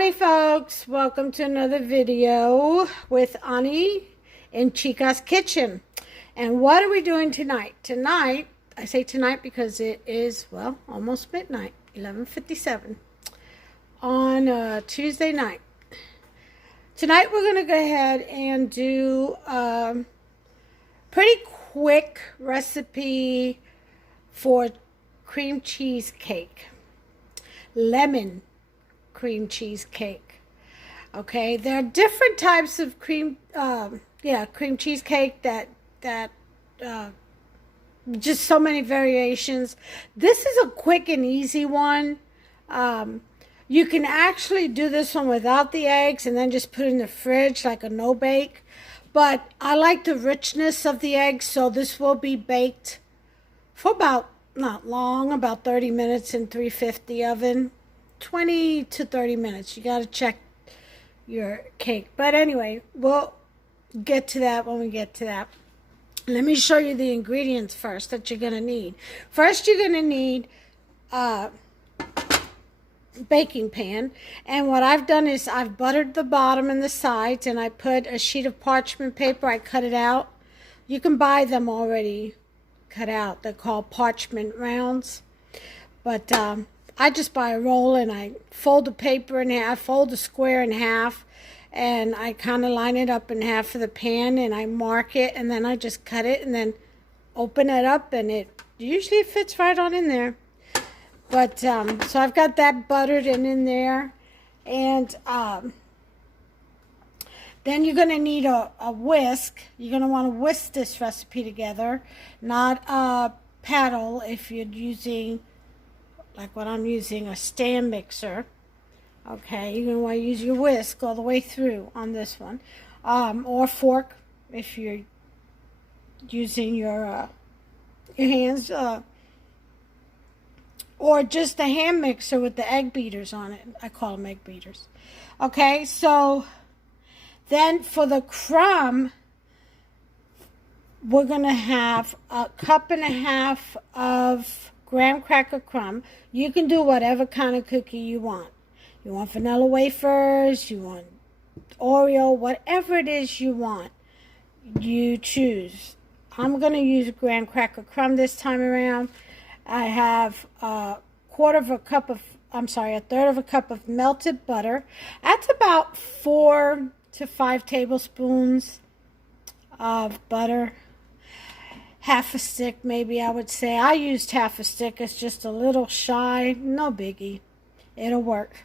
Howdy folks, welcome to another video with Ani in Chica's kitchen. And what are we doing tonight? Tonight, I say tonight because it is, well, almost midnight, 11:57 on Tuesday night. Tonight we're going to go ahead and do a pretty quick recipe for cream cheese cake. Lemon cream cheese cake. Okay, there are different types of cream cheese cake that just so many variations. This is a quick and easy one. You can actually do this one without the eggs and then just put it in the fridge like a no bake, but I like the richness of the eggs, so this will be baked for about, not long, about 30 minutes in 350 oven. 20 to 30 minutes. You got to check your cake. But anyway, we'll get to that when we get to that. Let me show you the ingredients first that you're going to need. First, you're going to need a baking pan. And what I've done is I've buttered the bottom and the sides, and I put a sheet of parchment paper. I cut it out. You can buy them already cut out. They're called parchment rounds. But I just buy a roll and I fold the paper in half, fold the square in half, and I kind of line it up in half for the pan, and I mark it, and then I just cut it and then open it up, and it usually fits right on in there. But so I've got that buttered and in there, and then you're going to need a whisk. You're going to want to whisk this recipe together, not a paddle if you're using, like what I'm using, a stand mixer. Okay, you're going to want to use your whisk all the way through on this one, or fork if you're using your hands, or just a hand mixer with the egg beaters on it. I call them egg beaters. Okay, so then for the crumb, we're going to have a cup and a half of graham cracker crumb. You can do whatever kind of cookie you want. You want vanilla wafers, you want Oreo, whatever it is you want, you choose. I'm going to use graham cracker crumb this time around. I have a third of a cup of melted butter. That's about 4 to 5 tablespoons of butter. Half a stick, maybe, I would say. I used half a stick. It's just a little shy. No biggie. It'll work.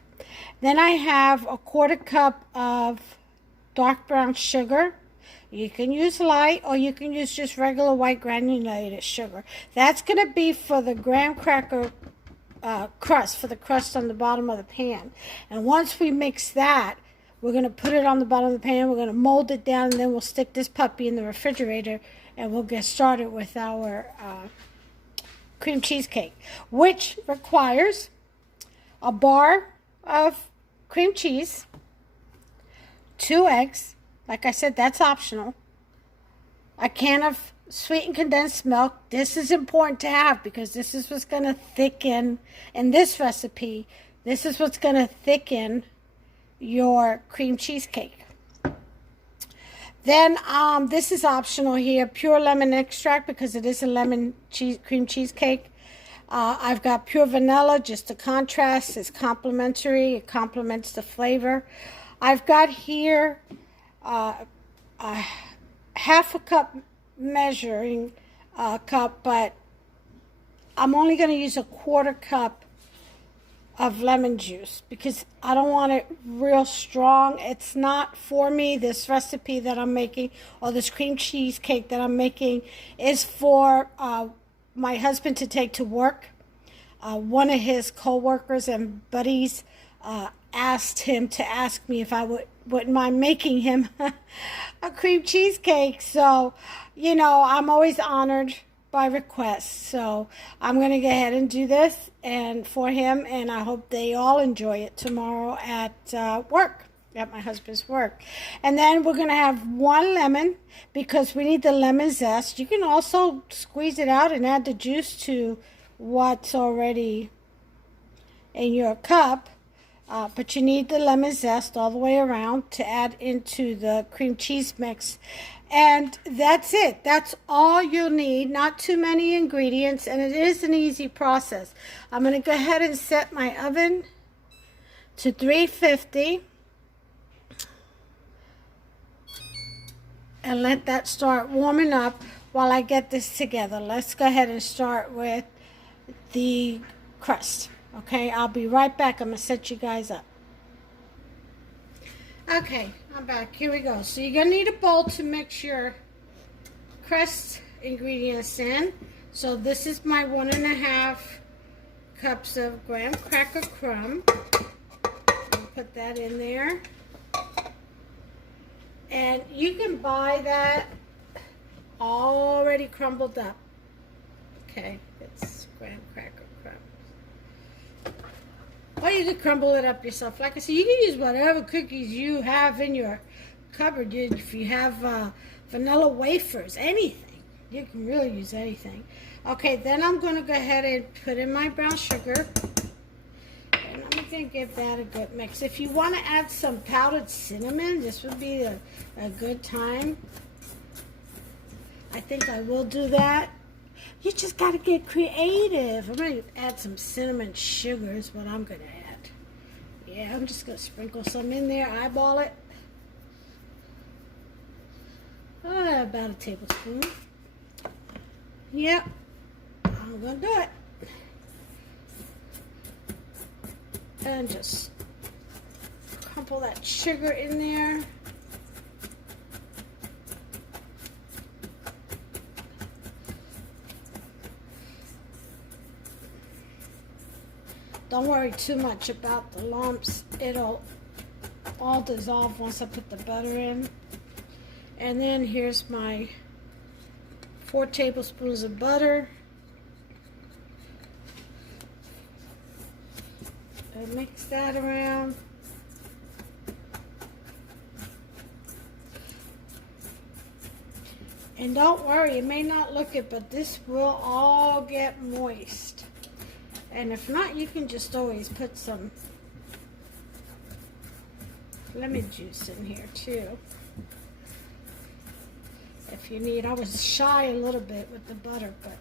Then I have a 1/4 cup of dark brown sugar. You can use light, or you can use just regular white granulated sugar. That's going to be for the graham cracker crust, for the crust on the bottom of the pan. And once we mix that, we're going to put it on the bottom of the pan. We're going to mold it down, and then we'll stick this puppy in the refrigerator, and we'll get started with our cream cheese cake, which requires a bar of cream cheese, 2 eggs. Like I said, that's optional. A can of sweetened condensed milk. This is important to have because this is what's going to thicken, in this recipe, this is what's going to thicken your cream cheese cake. Then this is optional here, pure lemon extract, because it is a cream cheese cake. I've got pure vanilla, just to contrast. It's complimentary. It complements the flavor. I've got here a half a cup measuring cup, but I'm only going to use a 1/4 cup of lemon juice because I don't want it real strong. It's not for me. This recipe that I'm making, or this cream cheese cake that I'm making, is for my husband to take to work. One of his co-workers and buddies asked him to ask me if I wouldn't mind making him a cream cheese cake. So, you know, I'm always honored by request. So I'm going to go ahead and do this and for him, and I hope they all enjoy it tomorrow at work, at my husband's work. And then we're going to have 1 lemon because we need the lemon zest. You can also squeeze it out and add the juice to what's already in your cup. But you need the lemon zest all the way around to add into the cream cheese mix. And that's it. That's all you'll need. Not too many ingredients, and it is an easy process. I'm going to go ahead and set my oven to 350 and let that start warming up while I get this together. Let's go ahead and start with the crust. Okay, I'll be right back. I'm going to set you guys up. Okay, I'm back. Here we go. So you're going to need a bowl to mix your crust ingredients in. So this is my 1.5 cups of graham cracker crumb. I'll put that in there. And you can buy that already crumbled up. Okay, it's graham cracker crumb. Or you can crumble it up yourself. Like I said, you can use whatever cookies you have in your cupboard. If you have vanilla wafers, anything. You can really use anything. Okay, then I'm going to go ahead and put in my brown sugar. And I'm going to give that a good mix. If you want to add some powdered cinnamon, this would be a good time. I think I will do that. You just got to get creative. I'm going to add some cinnamon sugar is what I'm going to add. Yeah, I'm just going to sprinkle some in there, eyeball it. About a tablespoon. Yep, I'm going to do it. And just crumple that sugar in there. Don't worry too much about the lumps. It'll all dissolve once I put the butter in. And then here's my 4 tablespoons of butter. And mix that around. And don't worry, it may not look it, but this will all get moist. And if not, you can just always put some lemon juice in here too. If you need. I was shy a little bit with the butter, but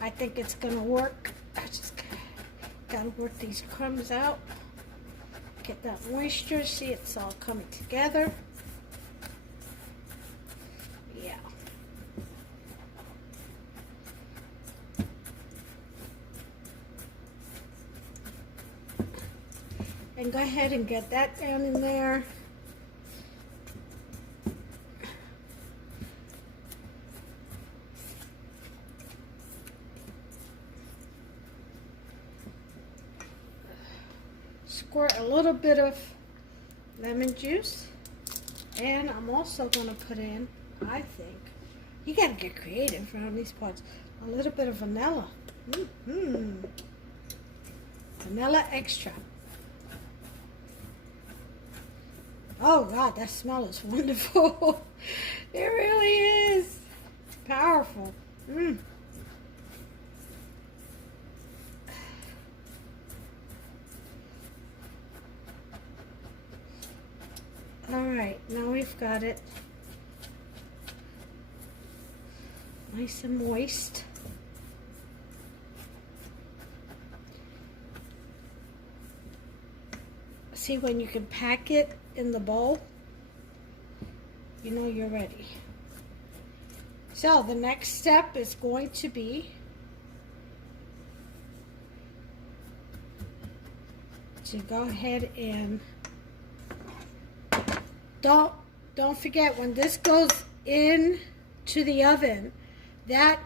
I think it's gonna work. I just gotta work these crumbs out. Get that moisture. See, it's all coming together. Yeah. And go ahead and get that down in there. Squirt a little bit of lemon juice. And I'm also going to put in, I think, you got to get creative around these parts, a little bit of vanilla. Vanilla extract. Oh God, that smell is wonderful. It really is powerful. All right, now we've got it nice and moist. See, when you can pack it in the bowl, you know you're ready. So the next step is going to be to go ahead and don't forget, when this goes in to the oven, that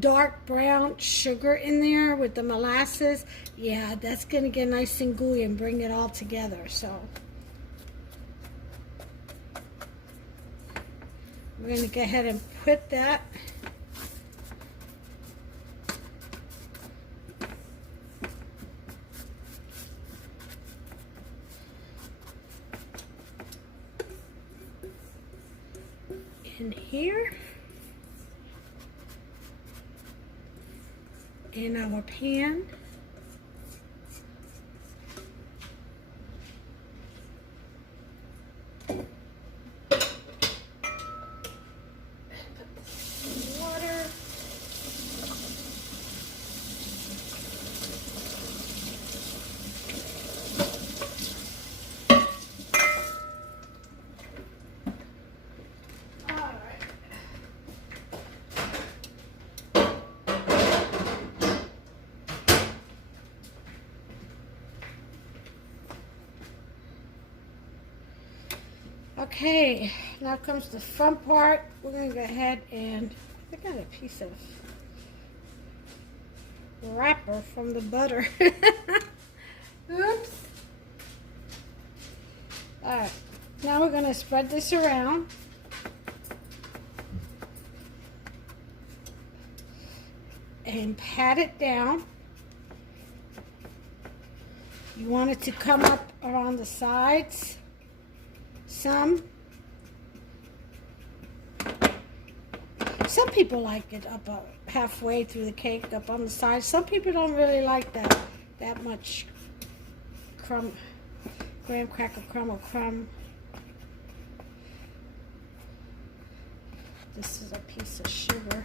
dark brown sugar in there with the molasses, yeah, that's gonna get nice and gooey and bring it all together. So we're gonna go ahead and put that in here in our pan. Water. Okay, now comes the fun part. We're going to go ahead and, I got a piece of wrapper from the butter. Oops. Alright, now we're going to spread this around. And pat it down. You want it to come up around the sides. Some people like it up halfway through the cake, up on the side. Some people don't really like that much crumb, graham cracker crumb or crumb. This is a piece of sugar.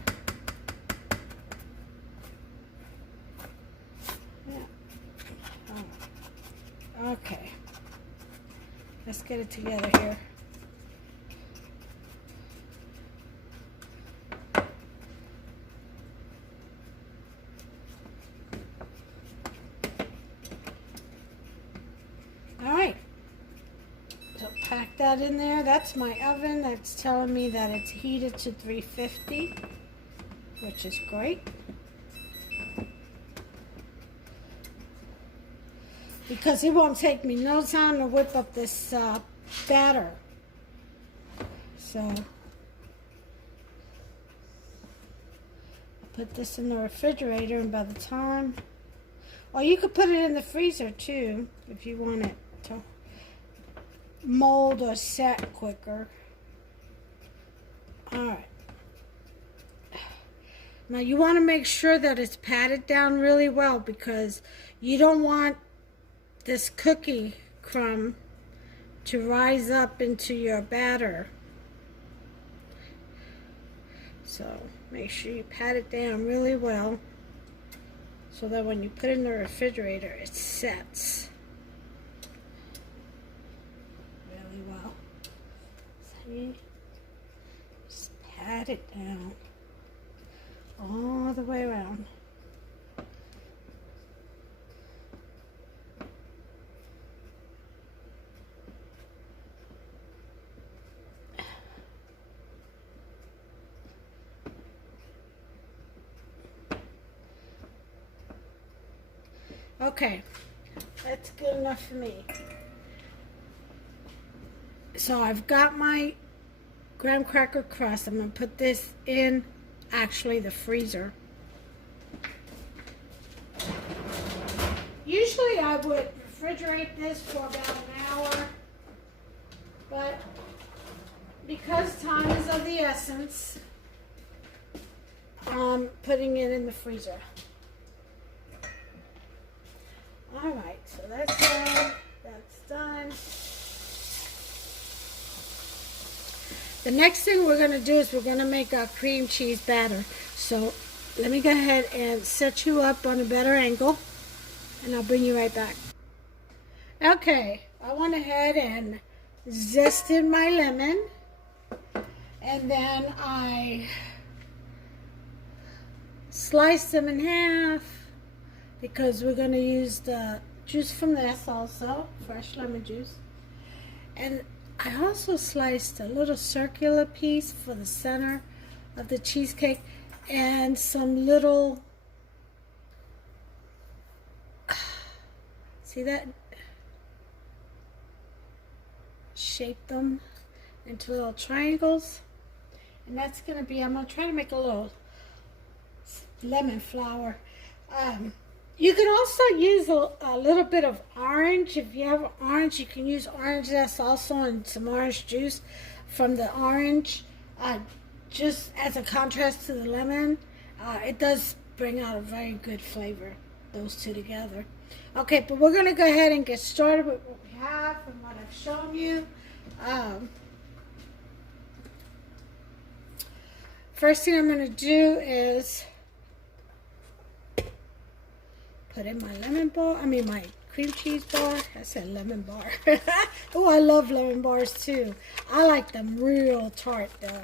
Yeah. Oh. Okay. Let's get it together here. All right. So pack that in there. That's my oven. That's telling me that it's heated to 350, which is great. Because it won't take me no time to whip up this batter. So, I'll put this in the refrigerator, and by the time, or you could put it in the freezer too, if you want it to mold or set quicker. Alright. Now you want to make sure that it's patted down really well, because you don't want this cookie crumb to rise up into your batter. So make sure you pat it down really well so that when you put it in the refrigerator it sets really well. See? Just pat it down all the way around. Okay, that's good enough for me. So I've got my graham cracker crust. I'm going to put this in, actually, the freezer. Usually I would refrigerate this for about an hour, but because time is of the essence, I'm putting it in the freezer. Alright, so that's done. That's done. The next thing we're going to do is we're going to make our cream cheese batter. So let me go ahead and set you up on a better angle, and I'll bring you right back. Okay, I went ahead and zested my lemon, and then I sliced them in half, because we're going to use the juice from this also, fresh lemon juice. And I also sliced a little circular piece for the center of the cheesecake, and some little, see that? Shape them into little triangles. And that's going to be, I'm going to try to make a little lemon flower. You can also use a little bit of orange. If you have orange, you can use orange zest also, and some orange juice from the orange, just as a contrast to the lemon. It does bring out a very good flavor, those two together. Okay, but we're going to go ahead and get started with what we have and what I've shown you. Um, First thing I'm going to do is put in my my cream cheese bar. I said lemon bar. Oh, I love lemon bars too. I like them real tart though.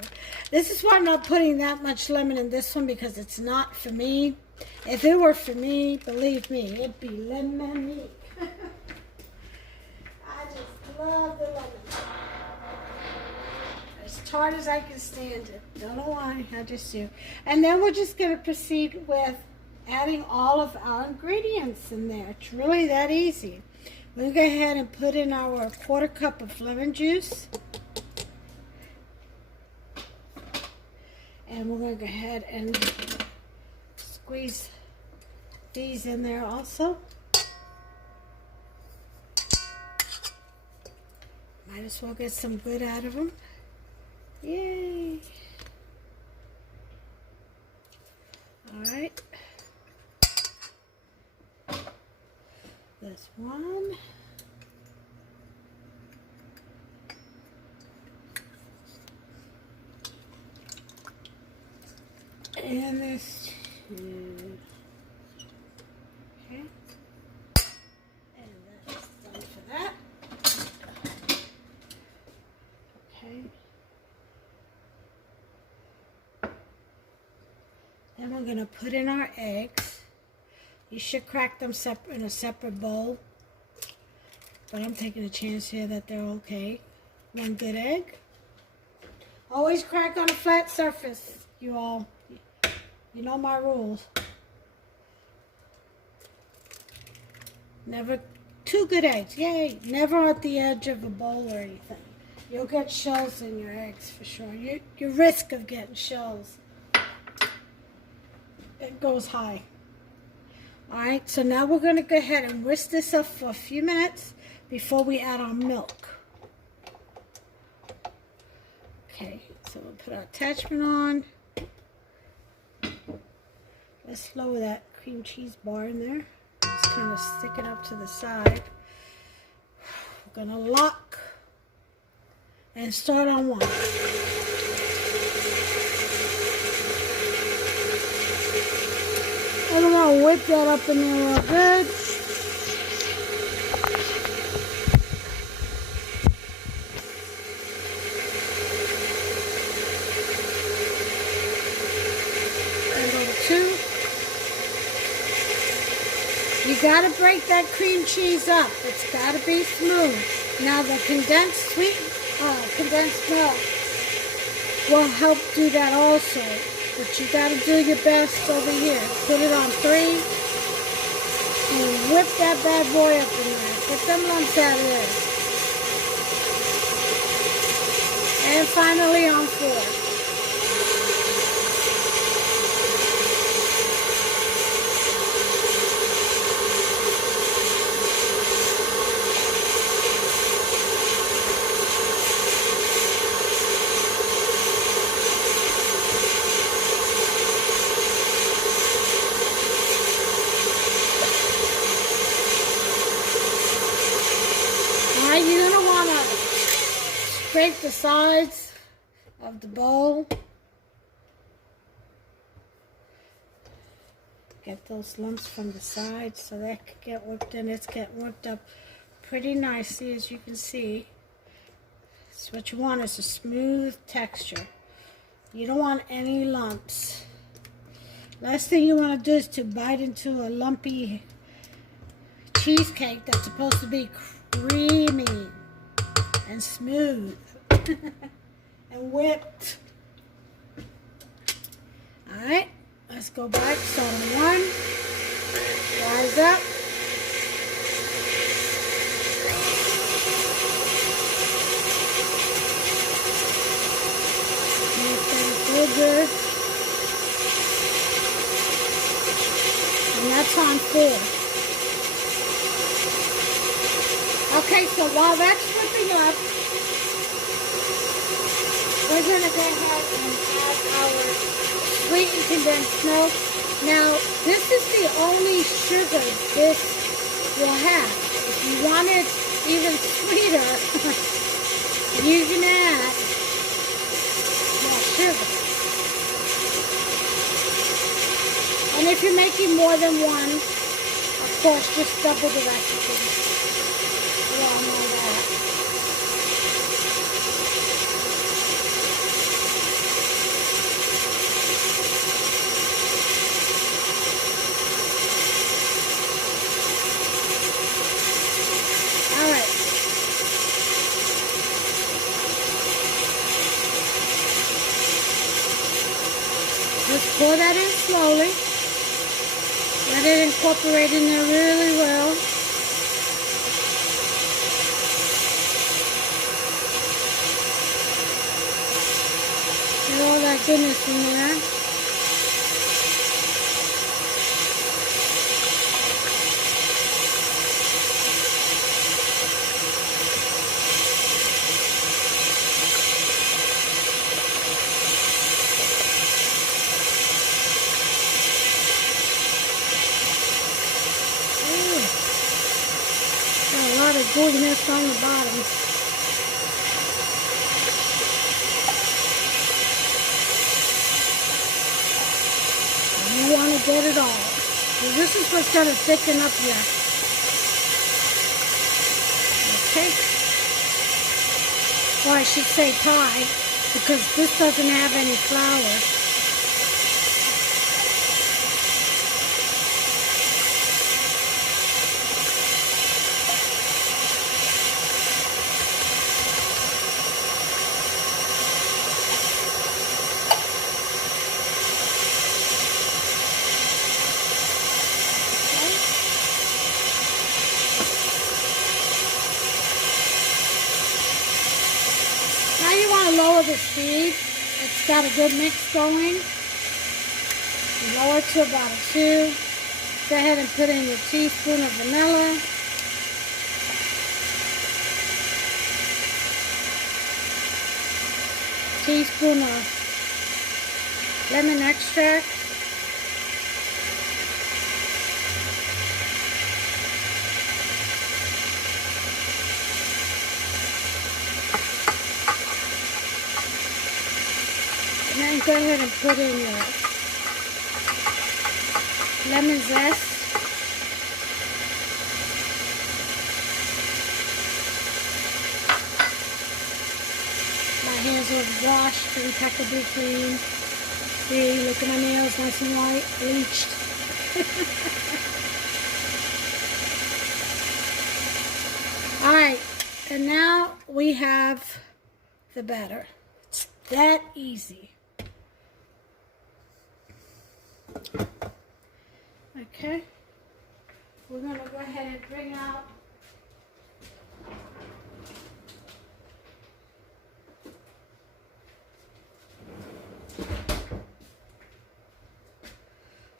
This is why I'm not putting that much lemon in this one, because it's not for me. If it were for me, believe me, it'd be lemon. I just love the lemon. As tart as I can stand it. Don't know why, I just do. And then we're just going to proceed with adding all of our ingredients in there. It's really that easy. We'll go ahead and put in our 1/4 cup of lemon juice. And we're going to go ahead and squeeze these in there also. Might as well get some good out of them. Yay! Alright. This one. And this two. Okay. And that's done for that. Okay. Then we're going to put in our eggs. You should crack them in a separate bowl. But I'm taking a chance here that they're okay. 1 good egg. Always crack on a flat surface, you all. You know my rules. Never 2 good eggs. Yay. Never at the edge of a bowl or anything. You'll get shells in your eggs for sure. Your risk of getting shells, it goes high. Alright, so now we're going to go ahead and whisk this up for a few minutes before we add our milk. Okay, so we'll put our attachment on. Let's lower that cream cheese bar in there. Just kind of stick it up to the side. We're going to lock and start on 1. And we're going to whip that up in there real good. And go to 2. You got to break that cream cheese up. It's got to be smooth. Now the condensed milk will help do that also. But you got to do your best over here. Put it on 3 and whip that bad boy up in there. Get them lumps out of there. And finally on 4. You're going to want to scrape the sides of the bowl. Get those lumps from the sides so that can get whipped in. It's getting whipped up pretty nicely, as you can see. So what you want is a smooth texture. You don't want any lumps. Last thing you want to do is to bite into a lumpy cheesecake that's supposed to be creamy and smooth and whipped. Alright, let's go back. Start on 1. Rise up. Make that real good. And that's on 4. Okay, so while that's whipping up, we're going to go ahead and add our sweetened condensed milk. Now, this is the only sugar this will have. If you want it even sweeter, you can add more sugar. And if you're making more than one, of course, just double the recipe. We all know that. All right. Just pour that in slowly. Let it incorporate in there really well. Get all that goodness in there. A lot of goodness on the bottom. You want to get it all. So this is what's going to thicken up your cake. Or I should say pie, because this doesn't have any flour. Now you want to lower the speed. It's got a good mix going. Lower to about a 2. Go ahead and put in your teaspoon of vanilla. Teaspoon of lemon extract. And then go ahead and put in your lemon zest. My hands are washed, impeccably clean. See, look at my nails, nice and white, bleached. Alright, and now we have the batter. It's that easy. Okay, we're going to go ahead and bring out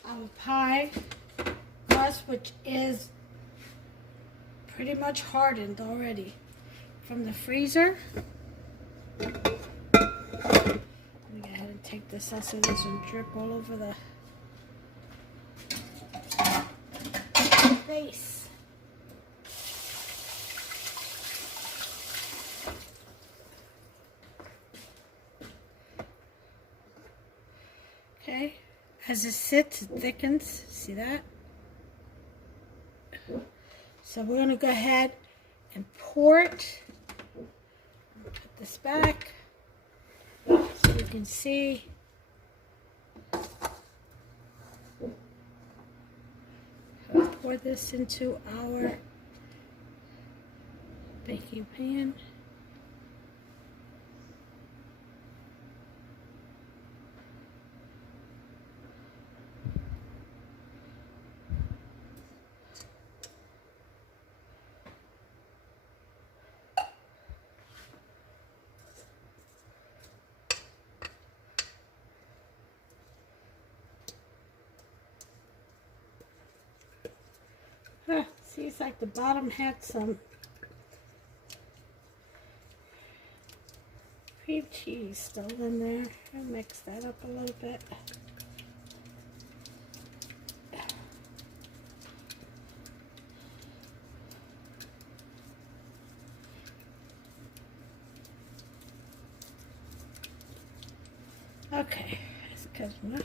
our pie crust, which is pretty much hardened already from the freezer. Let me go ahead and take this out so it doesn't drip all over the base. Okay, as it sits, it thickens. See that? So we're going to go ahead and pour it. Put this back so you can see. Pour this into our baking pan. See, it's like the bottom had some cream cheese still in there. I'll mix that up a little bit. Okay, that's good enough.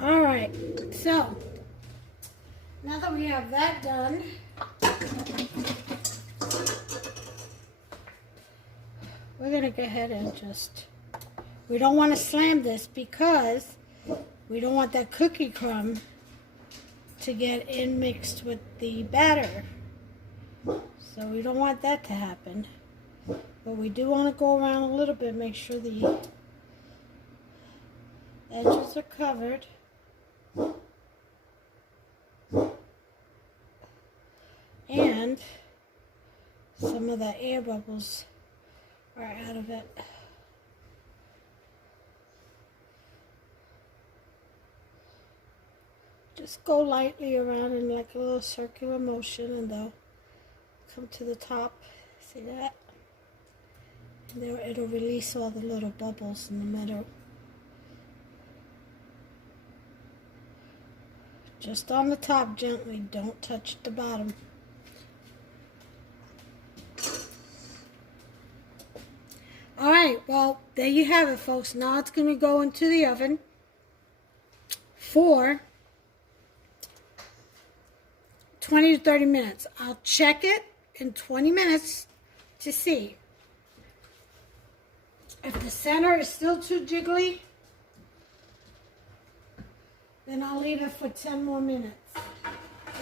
All right, so now that we have that done, we're gonna go ahead and we don't want to slam this because we don't want that cookie crumb to get in mixed with the batter. So we don't want that to happen. But we do want to go around a little bit, make sure the edges are covered. And some of the air bubbles are out of it. Just go lightly around in like a little circular motion and they'll come to the top. See that? And there it'll release all the little bubbles in the middle. Just on the top gently, don't touch the bottom. Alright, well, there you have it, folks. Now it's going to go into the oven for 20 to 30 minutes. I'll check it in 20 minutes to see. If the center is still too jiggly, then I'll leave it for 10 more minutes.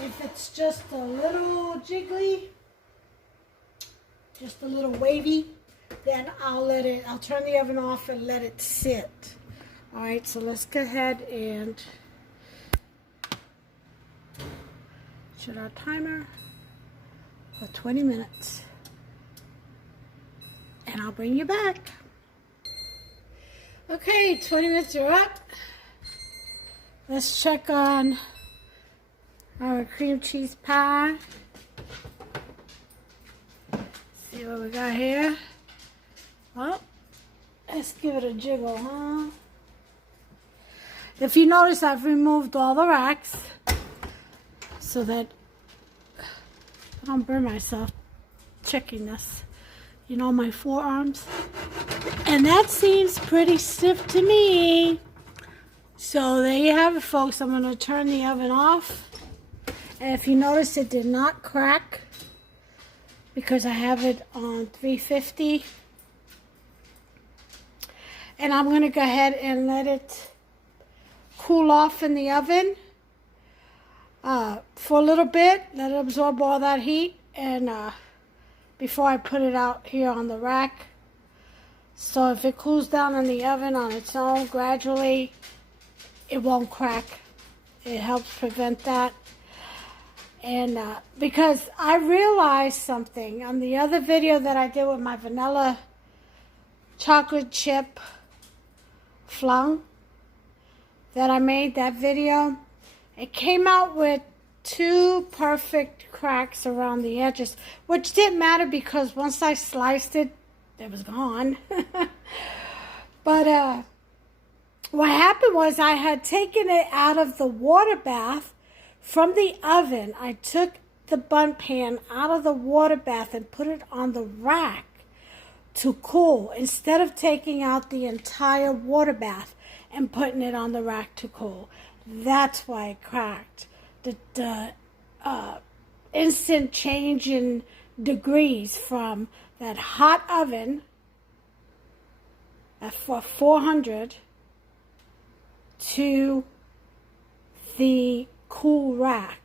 If it's just a little jiggly, just a little wavy, then I'll turn the oven off and let it sit. All right, so let's go ahead and set our timer for 20 minutes. And I'll bring you back. Okay, 20 minutes are up. Let's check on our cream cheese pie. See what we got here. Well, let's give it a jiggle, huh? If you notice, I've removed all the racks so that I don't burn myself checking this. You know, my forearms. And that seems pretty stiff to me. So there you have it, folks. I'm going to turn the oven off. And if you notice, it did not crack because I have it on 350. And I'm going to go ahead and let it cool off in the oven for a little bit. Let it absorb all that heat. And before I put it out here on the rack. So if it cools down in the oven on its own gradually, it won't crack. It helps prevent that. And because I realized something on the other video that I did with my vanilla chocolate chip flan that I made, that video, it came out with 2 perfect cracks around the edges, which didn't matter because once I sliced it, it was gone. But what happened was I had taken it out of the water bath from the oven. I took the bun pan out of the water bath and put it on the rack to cool instead of taking out the entire water bath and putting it on the rack to cool. That's why it cracked. The instant change in degrees from that hot oven at 400 to the cool rack.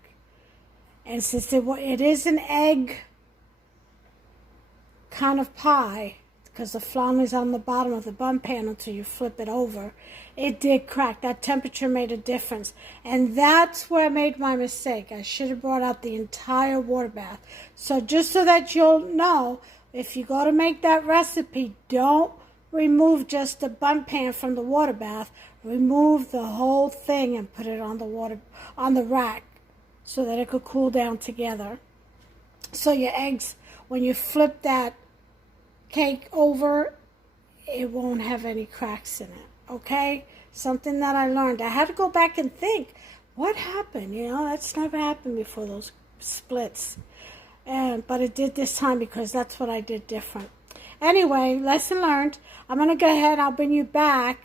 And since it is an egg kind of pie, because the flan is on the bottom of the bun pan until you flip it over, it did crack. That temperature made a difference. And that's where I made my mistake. I should have brought out the entire water bath. So just so that you'll know, if you go to make that recipe, don't remove just the bun pan from the water bath. Remove the whole thing and put it on the rack so that it could cool down together. So your eggs, when you flip that cake over, it won't have any cracks in it. okay? Something that I learned. I had to go back and think, what happened? You know, that's never happened before, those splits. But it did this time because that's what I did different. Anyway, lesson learned. I'm going to go ahead. I'll bring you back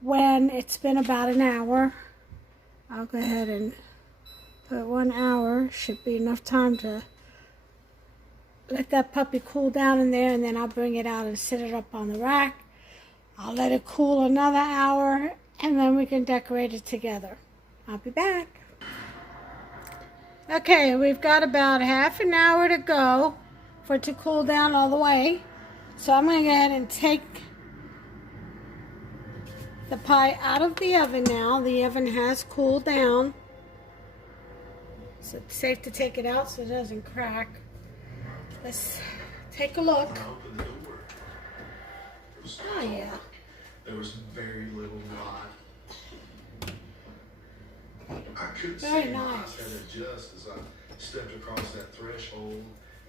when it's been about an hour. I'll go ahead and put 1 hour. Should be enough time to let that puppy cool down in there, and then I'll bring it out and sit it up on the rack. I'll let it cool another hour, and then we can decorate it together. I'll be back. Okay, we've got about half an hour to go for it to cool down all the way. So I'm going to go ahead and take the pie out of the oven now. The oven has cooled down. So it's safe to take it out so it doesn't crack. Let's take a look. Oh yeah. There was very little light. I could see Very my nice. eyes had adjust as I stepped across that threshold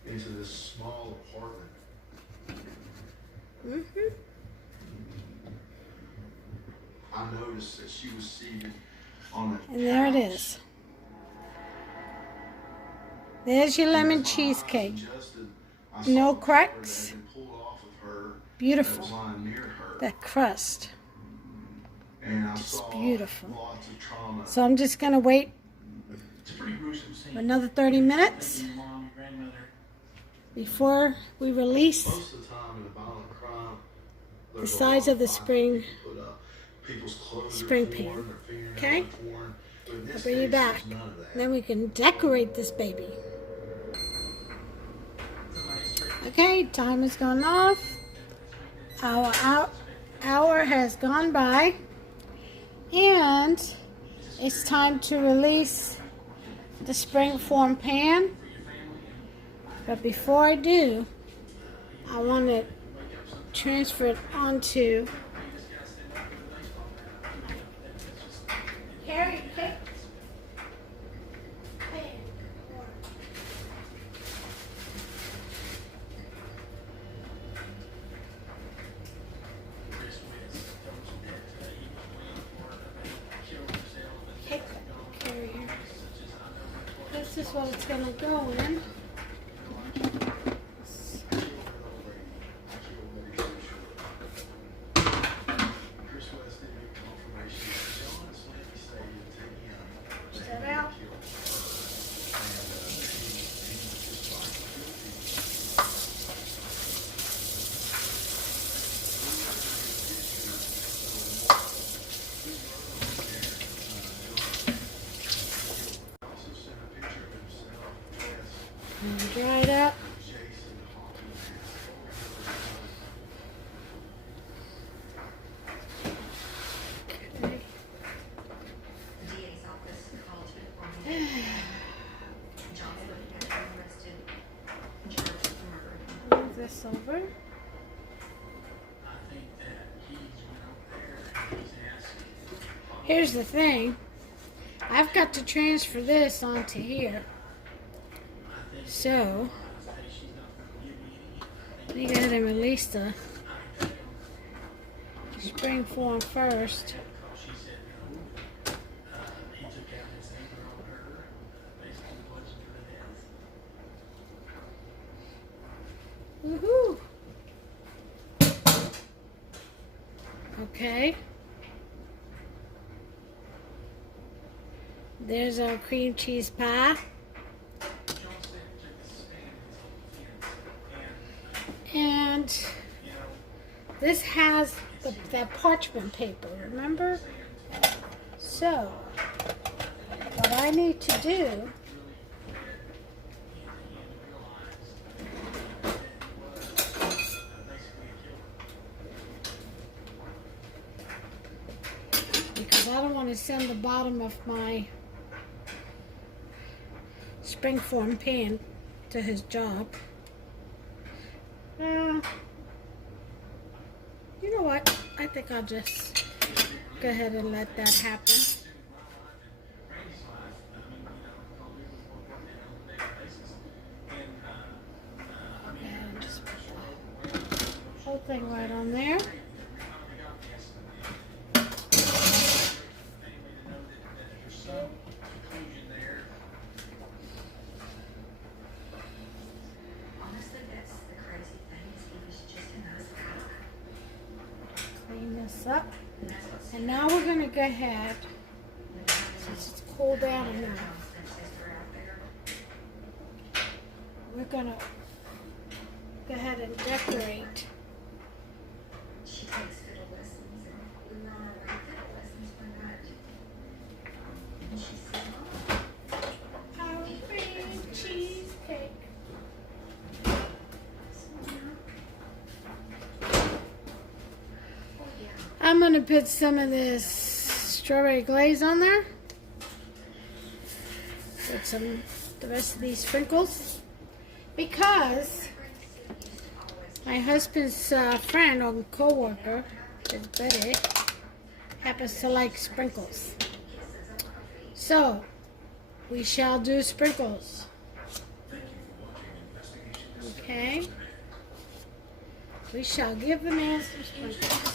into this small apartment. I noticed that she was seated on a And there it couch. is. There's your lemon cheesecake. No cracks. Beautiful. That crust. Just beautiful. So I'm just going to wait for another 30 minutes before we release the size of the spring pan. Okay? I'll bring you back. Then we can decorate this baby. Okay, time has gone off. Our hour has gone by. And it's time to release the springform pan. But before I do, I want to transfer it onto Carrie, take this is what it's going to go in. Push that out. And dry it up. Move this over. Here's the thing. I've got to transfer this onto here. So, let me go ahead and release the springform first. Woohoo! Okay. There's our cream cheese pie. And this has that parchment paper, remember? So, what I need to do because I don't want to send the bottom of my springform pan to his job. You know what? I think I'll just go ahead and let that happen. And just put the whole thing right on there. this up. And now we're going to go ahead, since it's cooled down enough, we're going to go ahead and decorate. She takes fiddle lessons, and we were on our way to fiddle lessons one night. And she said, "Mom, Our cream cheesecake. oh yeah, I'm going to put some of this strawberry glaze on there. Put the rest of these sprinkles. Because my husband's friend or co-worker, his Betty, happens to like sprinkles. So, we shall do sprinkles. Okay? We shall give the man some sprinkles.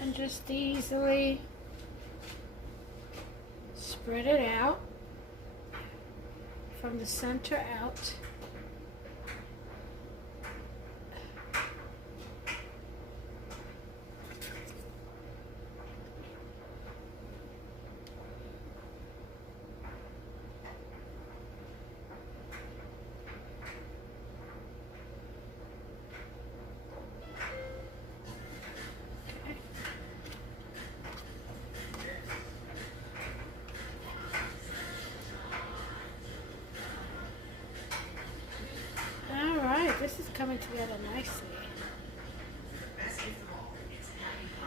And just easily spread it out from the center out. This is coming together nicely.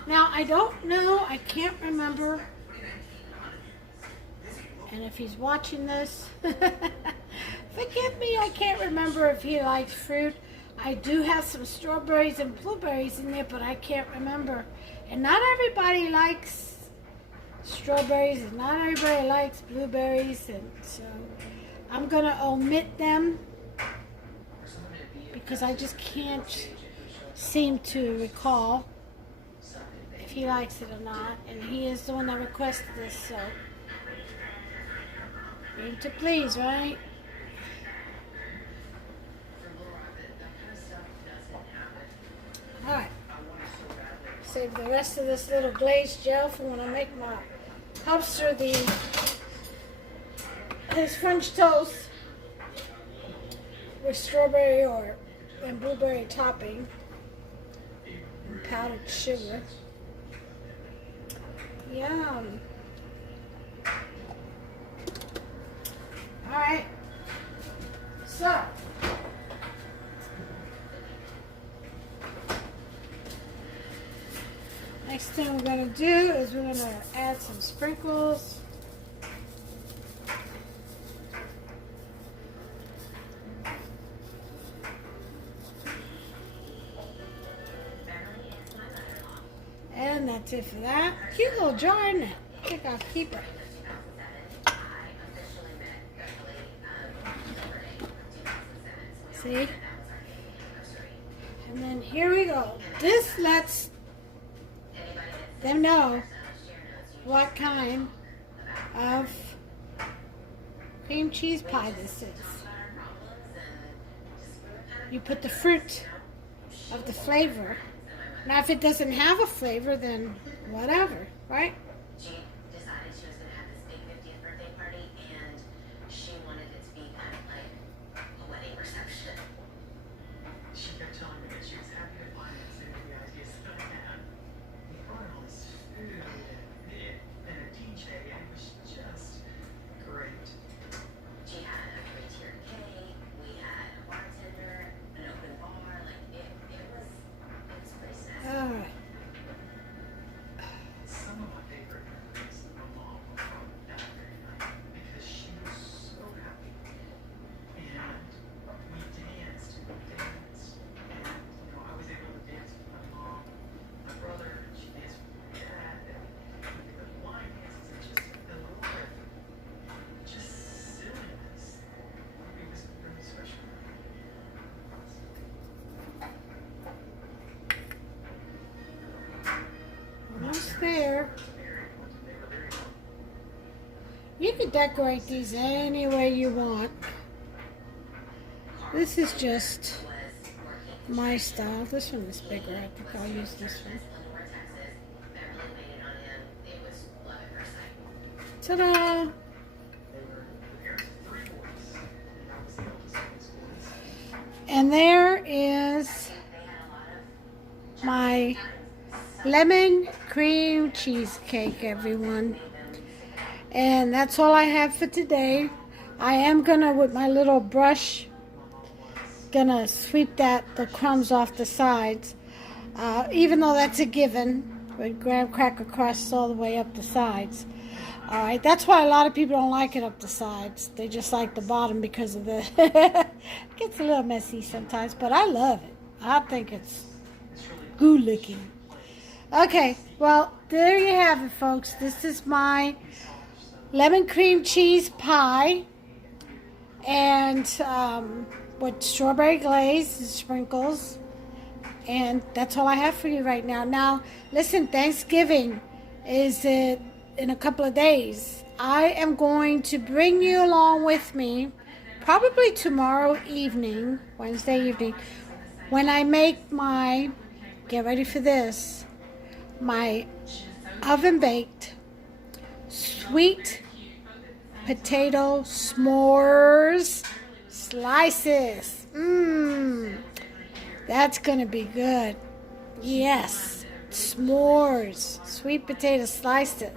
Now, I don't know, I can't remember, and if he's watching this, forgive me, I can't remember if he likes fruit. I do have some strawberries and blueberries in there, but I can't remember. And not everybody likes strawberries, and not everybody likes blueberries, and so I'm going to omit them, because I just can't seem to recall if he likes it or not, and he is the one that requested this, so need to please, right? Alright, save the rest of this little glazed gel for when I make my lobster, his French toast with strawberry and blueberry topping and powdered sugar. Yum. Alright. So, next thing we're going to do is we're going to add some sprinkles. And that's it for that. Cute little jar, isn't it? I think I'll keep it. See? And then here we go. This lets them know what kind of cream cheese pie this is. You put the fruit of the flavor. Now, if it doesn't have a flavor, then whatever, right? she decided she was going to have this big 50th birthday party, and she wanted it to be kind of like a wedding reception. She kept telling me that she was happy to finance any of the ideas that I had. We brought all this food and a DJ, and it was just great. She had a 3-tier cake, we had a bartender, an open bar, like it was pretty snazzy. All right. Some of my favorite memories of my mom were from that very night because she was so happy. And we danced and we danced. And, I was able to dance with my mom, my brother, and she danced with my dad. And we did the line dances and just a little bit, just silliness. It was really special. Almost there. Married, went to Neighborly You can decorate these any way you want. This is just my style. This one is bigger. I think I'll use this one. Ta-da! And there is my lemon cream cheesecake, everyone. And that's all I have for today. I am gonna, with my little brush, gonna sweep the crumbs off the sides. Even though that's a given, with graham cracker crust all the way up the sides. All right, that's why a lot of people don't like it up the sides. They just like the bottom because of the. It gets a little messy sometimes, but I love it. I think it's good looking. Okay, well, there you have it, folks. This is my lemon cream cheese pie, and with strawberry glaze and sprinkles. And that's all I have for you right now. Now, listen, Thanksgiving is in a couple of days. I am going to bring you along with me, probably tomorrow evening, Wednesday evening, when I make my, get ready for this, my oven baked sweet potato s'mores slices. That's gonna be good. Yes, s'mores, sweet potato slices.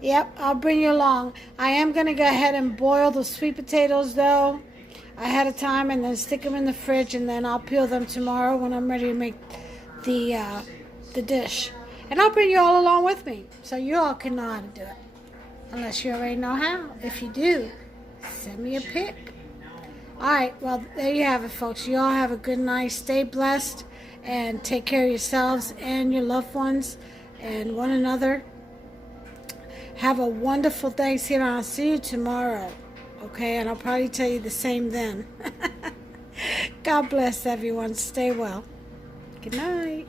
Yep, I'll bring you along. I am gonna go ahead and boil the sweet potatoes though ahead of time, and then stick them in the fridge, and then I'll peel them tomorrow when I'm ready to make the dish. And I'll bring you all along with me, so you all can know how to do it. Unless you already know how. If you do, send me a pic. Alright, well, there you have it, folks. You all have a good night. Stay blessed, and take care of yourselves and your loved ones and one another. Have a wonderful Thanksgiving. I'll see you tomorrow. Okay, and I'll probably tell you the same then. God bless everyone. Stay well. Good night.